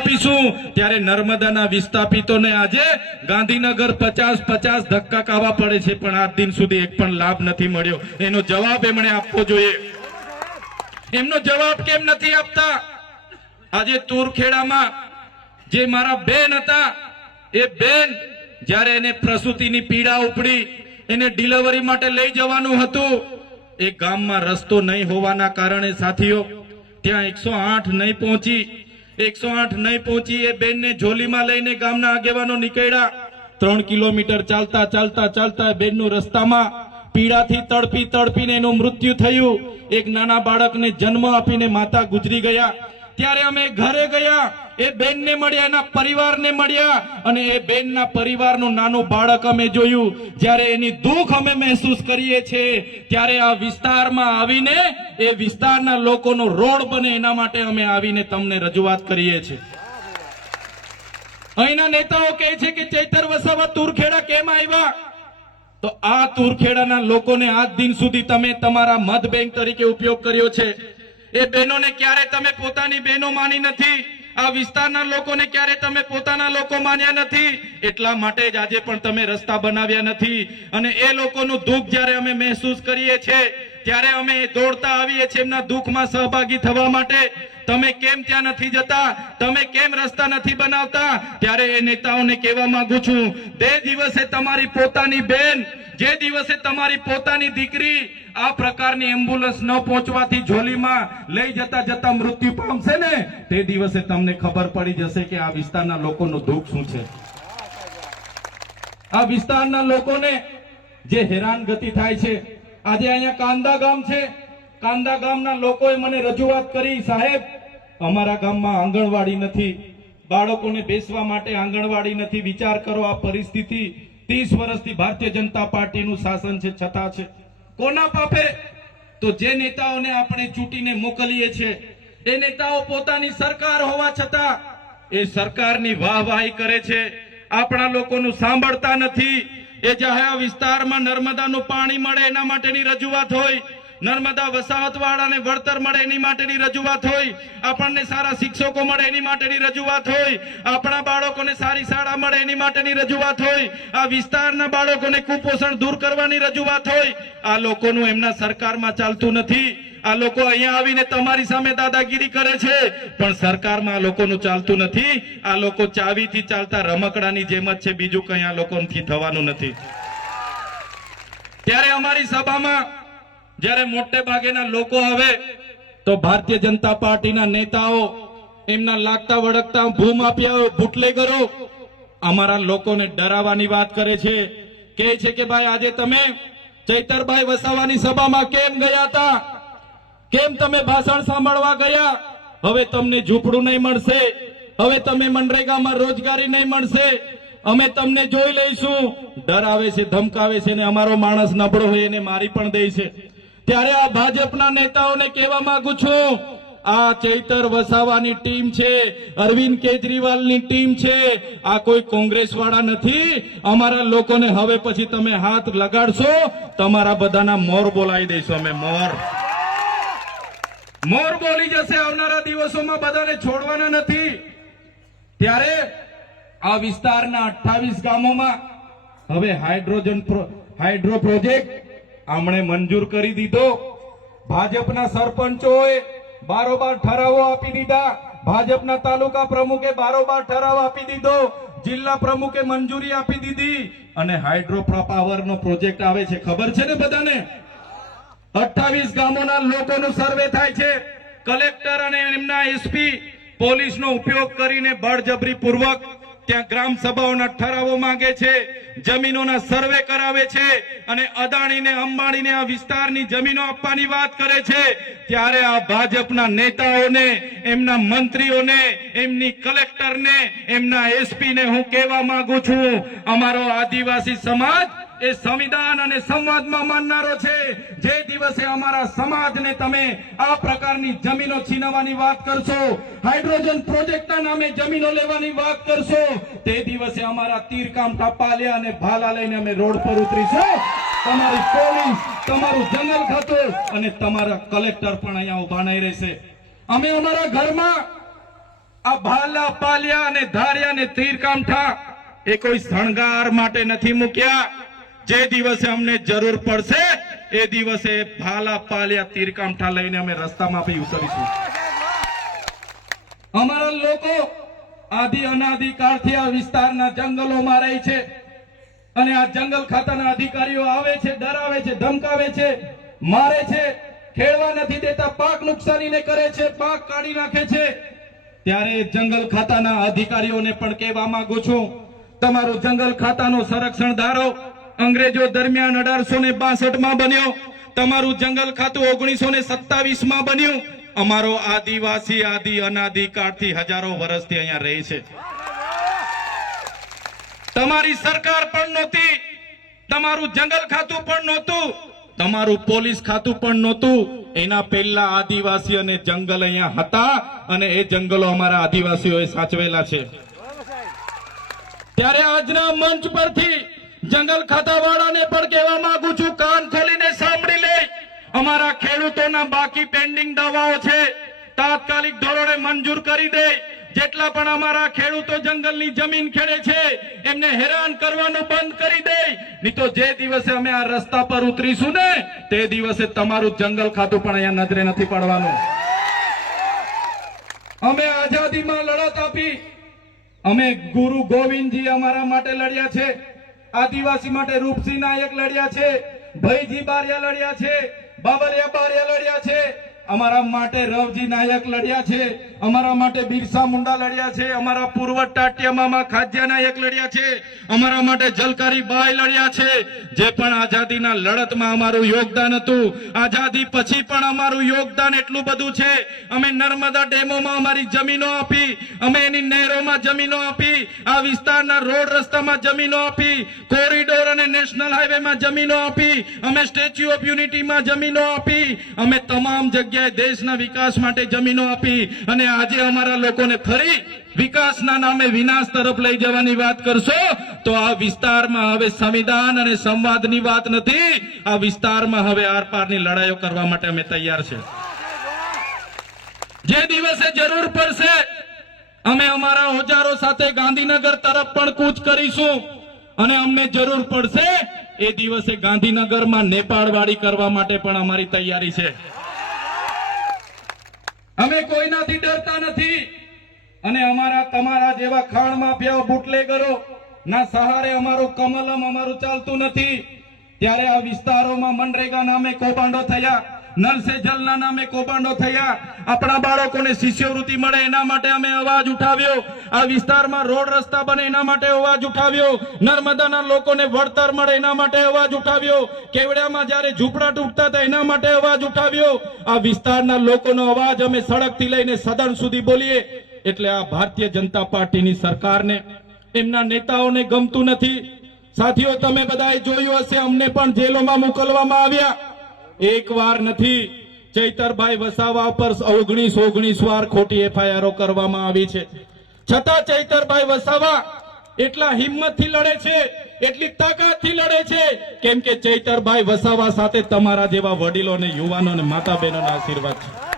આપીશું ત્યારે નર્મદાના વિસ્થાપિતોને આજે ગાંધીનગર 50 ધક્કા ખાવા પડે છે, પણ આજ દિન સુધી એક પણ લાભ નથી મળ્યો. એનો જવાબ એમણે આપવો જોઈએ. એમનો જવાબ કેમ નથી આપતા? આજે તુરખેડામાં જે મારા બેન હતા, એ બેન જ્યારે એને પ્રસૂતિની પીડા ઉપડી, એને ડિલિવરી માટે લઈ જવાનું હતું, એ ગામમાં રસ્તો નહીં હોવાના કારણે સાથીઓ ત્યાં 108 નહીં પહોંચી. 108 નહીં પહોંચી એ બેનને ઝોલીમાં લઈને ગામના આગેવાનો નીકળ્યા. 3 કિલોમીટર ચાલતા ચાલતા ચાલતા બેનનું રસ્તામાં પીડાથી તડપીને એનું મૃત્યુ થયું. એક નાના બાળકને જન્મ આપીને માતા ગુજરી ગયા. ત્યારે અમે ઘરે ગયા, એ બેનને મળ્યા, એના પરિવારને મળ્યા, અને એ બેનના પરિવારનું નાનું બાળક અમે જોયું. જ્યારે એની દુઃખ અમે મહેસૂસ કરીએ છીએ, ત્યારે આ વિસ્તારમાં આવીને એ વિસ્તારના લોકોનો રોડ બને એના માટે અમે આવીને તમને રજૂઆત કરીએ છીએ. અહીંના નેતાઓ કહે છે કે ચૈતર વસાવા તુરખેડા કેમ આવ્યા? તો આ તુરખેડાના લોકોને આજ દિન સુધી તમે તમારા મત બેંક તરીકે ઉપયોગ કર્યો છે. એ બહેનોને ક્યારે તમે પોતાની બહેનો માની નથી. આ વિસ્તારના લોકોને ક્યારે તમે પોતાના લોકો માન્યા નથી. એટલા માટે જ આજે પણ તમે રસ્તા બનાવ્યા નથી. અને એ લોકોનું દુઃખ જ્યારે અમે મહેસૂસ કરીએ છીએ, ત્યારે અમે દોડતા આવીએ છીએ એમના દુઃખમાં સહભાગી થવા માટે. તમે કેમ ત્યાં નથી જતા? તમે કેમ રસ્તા નથી બનાવતા? ત્યારે એ નેતાઓને કહેવા માંગુ છું, તે દિવસે તમારી પોતાની બેન, જે દિવસે તમારી પોતાની દીકરી આ પ્રકારની એમ્બ્યુલન્સ ન પહોંચવાથી ઝોલીમાં લઈ જતા મૃત્યુ પામશે ને, તે દિવસે તમને ખબર પડી જશે કે આ વિસ્તારના લોકોનું દુઃખ શું છે. આ વિસ્તારના લોકોને જે હેરાનગતિ થાય છે. આજે અહીંયા કાંદા ગામ છે, કાંદા ગામના લોકોએ મને રજૂઆત કરી, સાહેબ અમારા ગામમાં આંગણવાડી નથી, બાળકોને બેસવા માટે આંગણવાડી નથી. વિચાર કરો આ પરિસ્થિતિ. 30 વર્ષથી ભારતીય જનતા પાર્ટીનું શાસન છે, છતાં છે. કોના પાપે? તો જે નેતાઓને આપણે ચૂંટીને મોકલીએ છીએ, એ નેતાઓ પોતાની સરકાર હોવા છતાં એ સરકારની વાહવાહી કરે છે, આપણા લોકોનું સાંભળતા નથી. એ જાહેર વિસ્તારમાં નર્મદાનું પાણી મળે એના માટેની રજૂઆત હોય, નર્મદા વસાહતવાળાને વળતર મળે એની માટેની રજૂઆત હોય, આપણને સારા શિક્ષકો મળે એની માટેની રજૂઆત હોય, આપણા બાળકોને સારી શાળા મળે એની માટેની રજૂઆત હોય, આ વિસ્તારના બાળકોને કુપોષણ દૂર કરવાની રજૂઆત હોય. આ લોકોનું એમના સરકારમાં ચાલતું નથી. આ લોકો અહીંયા આવીને તમારી સામે દાદાગીરી કરે છે, પણ સરકારમાં આ લોકોનું ચાલતું નથી. આ લોકો ચાવીથી ચાલતા રમકડાની જેમ જ છે, બીજું કંઈ આ લોકોથી થવાનું નથી. ત્યારે અમારી સભામાં જ્યારે મોટે ભાગેના લોકો આવે તો ભારતીય જનતા પાર્ટીના નેતાઓ એમના લાગતા વળગતા ભૂમાફિયાઓ, બુટલેગરો અમારા લોકોને ડરાવવાની વાત કરે છે. કહે છે કે ભાઈ આજે તમે ચૈતરભાઈ વસાવાની સભામાં કેમ ગયા હતા? કેમ તમે ભાષણ સાંભળવા ગયા? હવે તમને ઝૂંપડું નહીં મળશે, હવે તમે મનરેગામાં રોજગારી નહીં મળશે, અમે તમને જોઈ લઈશું. ડરાવે છે, ધમકાવે છે, ને અમારો માણસ નબળો હોય એને મારી પણ દે છે. ત્યારે આ ભાજપના નેતાઓને કહેવા માંગુ છું, આ ચૈતર વસાવાની ટીમ છે, અરવિંદ કેજરીવાલની ટીમ છે, આ કોઈ કોંગ્રેસ વાળા નથી. અમારા લોકોને હવે પછી તમે હાથ લગાડશો, તમારા બધાના મોર બોલાવી દઈશું અમે. મોર બોલી જશે આવનારા દિવસોમાં, બધાને છોડવાના નથી. ત્યારે આ વિસ્તારના 28 ગામોમાં હવે હાઇડ્રો પ્રોજેક્ટ આમણે મંજૂર કરી દીધો. ભાજપના સરપંચોએ બારોબાર ઠરાવો આપી દીધા, ભાજપના તાલુકા પ્રમુખે બારોબાર ઠરાવ આપી દીધો, જિલ્લા પ્રમુખે મંજૂરી આપી દીધી, અને હાઇડ્રો પાવરનો પ્રોજેક્ટ આવે છે. ખબર છે ને બધાને? 28 ગામોના લોકોનું સર્વે થાય છે. કલેક્ટર અને એમના એસપી પોલીસનો ઉપયોગ કરીને બળજબરીપૂર્વક ત્યાં ગ્રામ સભાઓના ઠરાવો માંગે છે, જમીનોના સર્વે કરાવે છે, અને અદાણીને અંબાણીને આ વિસ્તારની જમીનો આપવાની વાત કરે છે. ત્યારે આ ભાજપના નેતાઓને, એમના મંત્રીઓને, એમની કલેક્ટરને, એમના એસપીને હું કહેવા માંગુ છું, અમારો આદિવાસી સમાજ એ સંવિધાન અને સંવાદમાં માનનારો છે. જે દિવસે અમારા સમાજને તમે આ પ્રકારની જમીનો છીનવવાની વાત કરશો, હાઇડ્રોજન પ્રોજેક્ટના નામે જમીનો લેવાની વાત કરશો, તે દિવસે અમારા તીરકામ ટપાલિયા અને ભાલા લઈને અમે રોડ પર ઉતરીશું. તમારી પોલીસ, તમારું જંગલ ખાતું અને તમારા કલેક્ટર પણ અહીંયા ઉભા નહીં રહેશે. અમે અમારા ઘરમાં આ ભાલા પાલિયા અને ધારિયા અને તીરકામઠા એ કોઈ શણગાર માટે નથી મૂક્યા. જે દિવસે અમને જરૂર પડશે એ દિવસે ભાલા પાલિયા તીરકામઠા લઈને અમે રસ્તામાં બી ઉતરીશું. અમારા લોકો આદિ અનાદિ કાળથી આ વિસ્તારના જંગલોમાં રહે છે અને આ જંગલ ખાતાના અધિકારીઓ આવે છે, ડરાવે છે, ધમકાવે છે, મારે છે, ખેડવા નથી દેતા, પાક નુકસાનીને કરે છે, પાક કાઢી નાખે છે. ત્યારે જંગલ ખાતાના અધિકારીઓને પણ કહેવા માંગુ છું, તમારું જંગલ ખાતાનો સંરક્ષણ ધારો અંગ્રેજો દરમિયાન 1862 માં બન્યો. તમારું જંગલ ખાતું 1927 માં બન્યું. અમારો આદિવાસી આદિ અનાદિ કાળથી હજારો વર્ષથી અહીંયા રહે છે. તમારી સરકાર પણ નહોતી, તમારું જંગલ ખાતું પણ નહોતું, તમારું પોલીસ ખાતું પણ નહોતું. એના પહેલા આદિવાસી અને જંગલ અહીંયા હતા અને એ જંગલો અમારા આદિવાસીઓએ સાચવેલા છે. ત્યારે આજના મંચ પરથી જંગલ ખાતાવાળાને પણ કહેવા માંગુ છું, કાન ખોલીને સાંભળી લે. અમારા ખેડૂતોના બાકી પેન્ડિંગ દાવાઓ છે તાત્કાલિક ધોરણે મંજૂર કરી દે. જેટલા પણ અમારા ખેડૂતો જંગલની જમીન ખેડે છે એમને હેરાન કરવાનું બંધ કરી દે. નહીં તો જે દિવસે અમે આ રસ્તા પર ઉતરીશું ને તે દિવસે તમારું જંગલ ખાતું પણ અહીંયા નજરે નથી પડવાનું. અમે આઝાદીમાં લડત આપી, અમે ગુરુ ગોવિંદજી અમારા માટે લડ્યા છે, આદિવાસી માટે રૂપસિંહ નાયક લડ્યા છે, ભૈજી બારિયા લડ્યા છે, બાબરિયા બારિયા લડ્યા છે, અમારા માટે રવજી નાયક લડ્યા છે, અમારા માટે બિરસા મુંડા લડ્યા છે, અમારા પૂર્વ ટાટિયા મામા ખાજ્યા નાયક લડ્યા છે, અમારા માટે જલકારી બાઈ લડ્યા છે. જે પણ આઝાદીના લડતમાં અમારું યોગદાન હતું, આઝાદી પછી પણ અમારું યોગદાન એટલું બધું છે. અમે નર્મદા ડેમોમાં અમારી જમીનો આપી, અમે એની નહેરોમાં જમીનો આપી, આ વિસ્તારના રોડ રસ્તામાં જમીનો આપી, કોરિડોર અને નેશનલ હાઈવેમાં જમીનો આપી, અમે સ્ટેચ્યુ ઓફ યુનિટીમાં જમીનો આપી, અમે તમામ જગ્યાએ દેશના વિકાસ માટે જમીનો આપી. અને આજે અમારા લોકોને ફરી વિકાસના નામે વિનાશ તરફ લઈ જવાની વાત કરશો તો આ વિસ્તારમાં હવે સંવિધાન અને સંવાદની વાત નથી, આ વિસ્તારમાં હવે આરપારની લડાઈઓ કરવા માટે અમે તૈયાર છે. જે દિવસે જરૂર પડશે અમે અમારા ઓજારો સાથે ગાંધીનગર તરફ પણ કૂચ કરીશું અને અમને જરૂર પડશે એ દિવસે ગાંધીનગરમાં નેપાળવાડી કરવા માટે પણ અમારી તૈયારી છે. અમે કોઈનાથી ડરતા નથી અને અમારા તમારા જેવા ખાણ માફિયાઓ બુટલેગરો ના સહારે અમારું કમલમ અમારું ચાલતું નથી. ત્યારે આ વિસ્તારોમાં મનરેગા નામે કૌભાંડો થયા, નલ સે જલના નામે કૌભાંડો થયા, આપણા બાળકોને શિષ્યવૃત્તિ મળે એના માટે અમે અવાજ ઉઠાવ્યો, આ વિસ્તારમાં રોડ રસ્તા બને એના માટે અવાજ ઉઠાવ્યો, નર્મદાના લોકોને વળતર મળે એના માટે અવાજ ઉઠાવ્યો, કેવડિયામાં જ્યારે ઝૂંપડા તૂટતા હતા એના માટે અવાજ ઉઠાવ્યો. આ વિસ્તારના લોકોનો અવાજ અમે સડકથી લઈને સદન સુધી બોલીએ. એટલે આ ભારતીય જનતા પાર્ટીની સરકારને એમના નેતાઓને ગમતું નથી. સાથીઓ, તમે બધાએ જોયું હશે, અમને પણ જેલોમાં મોકલવામાં આવ્યા. એક વાર નથી, ચૈતરભાઈ વસાવા પર 19 વાર ખોટી એફઆઈઆરો કરવામાં આવી છે. છતાં ચૈતરભાઈ વસાવા એટલા હિંમતથી લડે છે, એટલી તાકાતથી લડે છે કેમ કે ચૈતરભાઈ વસાવા સાથે તમારા જેવા વડીલો અને યુવાનો અને માતા બહેનોના આશીર્વાદ છે.